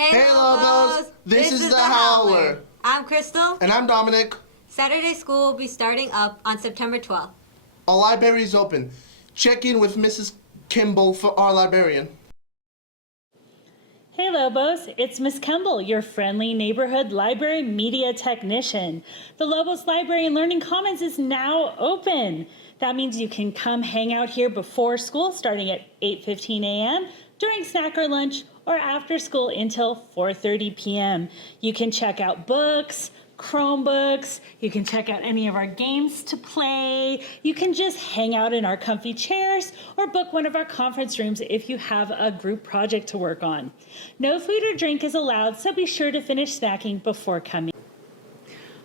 Hey Lobos! This is the Howler. I'm Crystal. And I'm Dominic. Saturday school will be starting up on September 12th. Our library is open. Check in with Mrs. Kimball for our librarian. Hey Lobos, it's Miss Kimball, your friendly neighborhood library media technician. The Lobos Library and Learning Commons is now open. That means you can come hang out here before school starting at 8:15 a.m., during snack or lunch, or after school until 4:30 p.m. You can check out books, Chromebooks, you can check out any of our games to play, you can just hang out in our comfy chairs or book one of our conference rooms if you have a group project to work on. No food or drink is allowed, so be sure to finish snacking before coming.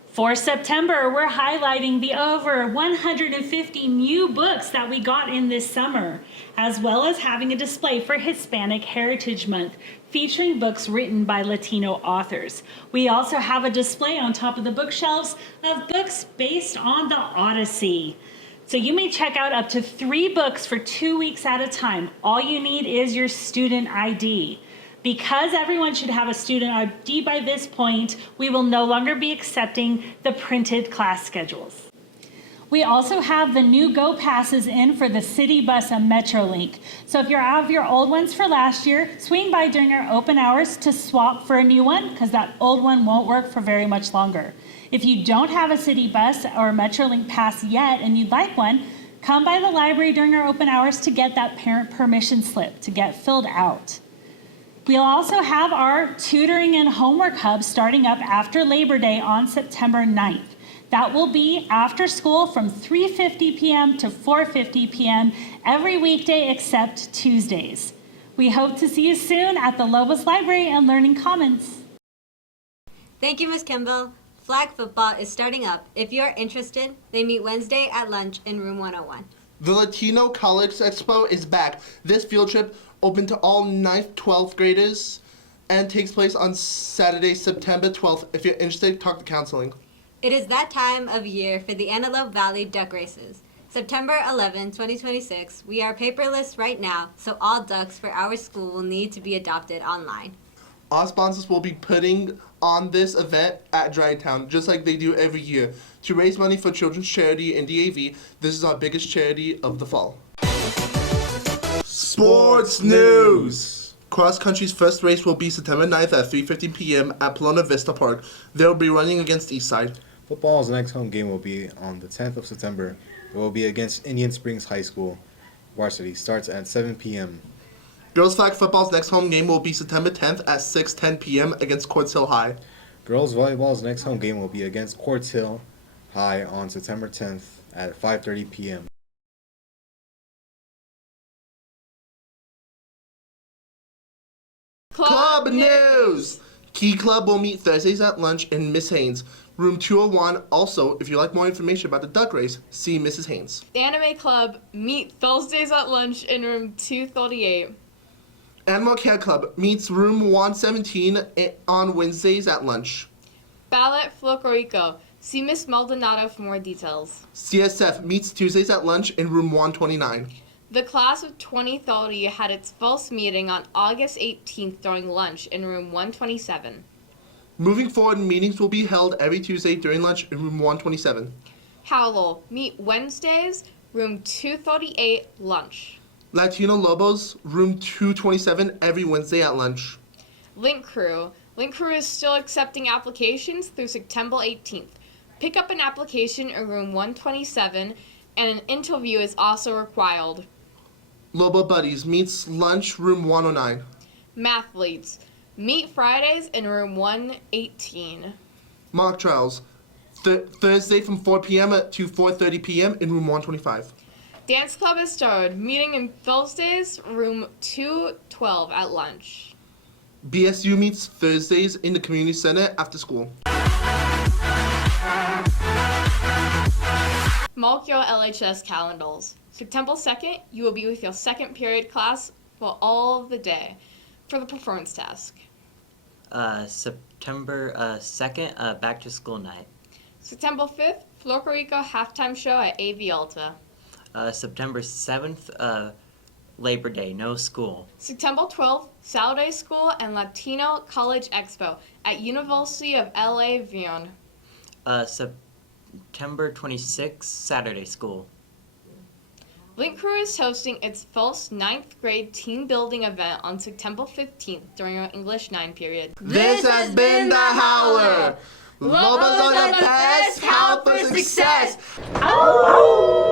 For September, we're highlighting the over 150 new books that we got in this summer, as well as having a display for Hispanic Heritage Month, featuring books written by Latino authors. We also have a display on top of the bookshelves of books based on the Odyssey. So you may check out up to 3 books for 2 weeks at a time. All you need is your student ID. Because everyone should have a student ID by this point, we will no longer be accepting the printed class schedules. We also have the new Go Passes in for the City Bus and Metrolink. So if you're out of your old ones for last year, swing by during our open hours to swap for a new one, because that old one won't work for very much longer. If you don't have a City Bus or Metrolink pass yet and you'd like one, come by the library during our open hours to get that parent permission slip to get filled out. We'll also have our tutoring and homework hub starting up after Labor Day on September 9th. That will be after school from 3:50 p.m. to 4:50 p.m. every weekday except Tuesdays. We hope to see you soon at the Lobos Library and Learning Commons. Thank you, Ms. Kimball. Flag football is starting up. If you're interested, they meet Wednesday at lunch in room 101. The Latino College Expo is back. This field trip open to all 9th, 12th graders and takes place on Saturday, September 12th. If you're interested, talk to counseling. It is that time of year for the Antelope Valley Duck Races. September 11, 2026. We are paperless right now, so all ducks for our school will need to be adopted online. Our sponsors will be putting on this event at Drytown, just like they do every year. To raise money for children's charity in DAV, this is our biggest charity of the fall. Sports news! Cross country's first race will be September 9th at 3:15 p.m. at Pelona Vista Park. They'll be running against Eastside. Football's next home game will be on the 10th of September. It will be against Indian Springs High School. Varsity starts at 7 p.m. Girls flag football's next home game will be September 10th at 6:10 p.m. against Quartz Hill High. Girls volleyball's next home game will be against Quartz Hill High on September 10th at 5:30 p.m. Club news! Key Club will meet Thursdays at lunch in Miss Haynes, room 201. Also, if you'd like more information about the duck race, see Mrs. Haynes. The Anime Club meet Thursdays at lunch in room 238. Animal Care Club meets room 117 on Wednesdays at lunch. Ballet Flocorico. See Miss Maldonado for more details. CSF meets Tuesdays at lunch in room 129. The class of 2030 had its first meeting on August 18th during lunch in room 127. Moving forward, meetings will be held every Tuesday during lunch in room 127. Howell, meet Wednesdays, room 238, lunch. Latino Lobos, room 227 every Wednesday at lunch. Link Crew. Link Crew is still accepting applications through September 18th. Pick up an application in room 127, and an interview is also required. Lobo Buddies meets lunch room 109. Mathletes. Meet Fridays in room 118. Mock Trials, Thursday from 4 p.m. to 4:30 p.m. in room 125. Dance Club is started. Meeting in Thursdays, room 212 at lunch. BSU meets Thursdays in the community center after school. Mark your LHS calendars. September 2nd, you will be with your second period class for all of the day for the performance task. September 2nd, back to school night. September 5th, Flocorico halftime show at AV Alta. September 7th, Labor Day, no school. September 12th, Saturday School and Latino College Expo at University of LA Vion. September 26th, Saturday School. Link Crew is hosting its first 9th grade team building event on September 15th during our English 9 period. This has been the Howler. Lobos are the best. Howl for success. Ow!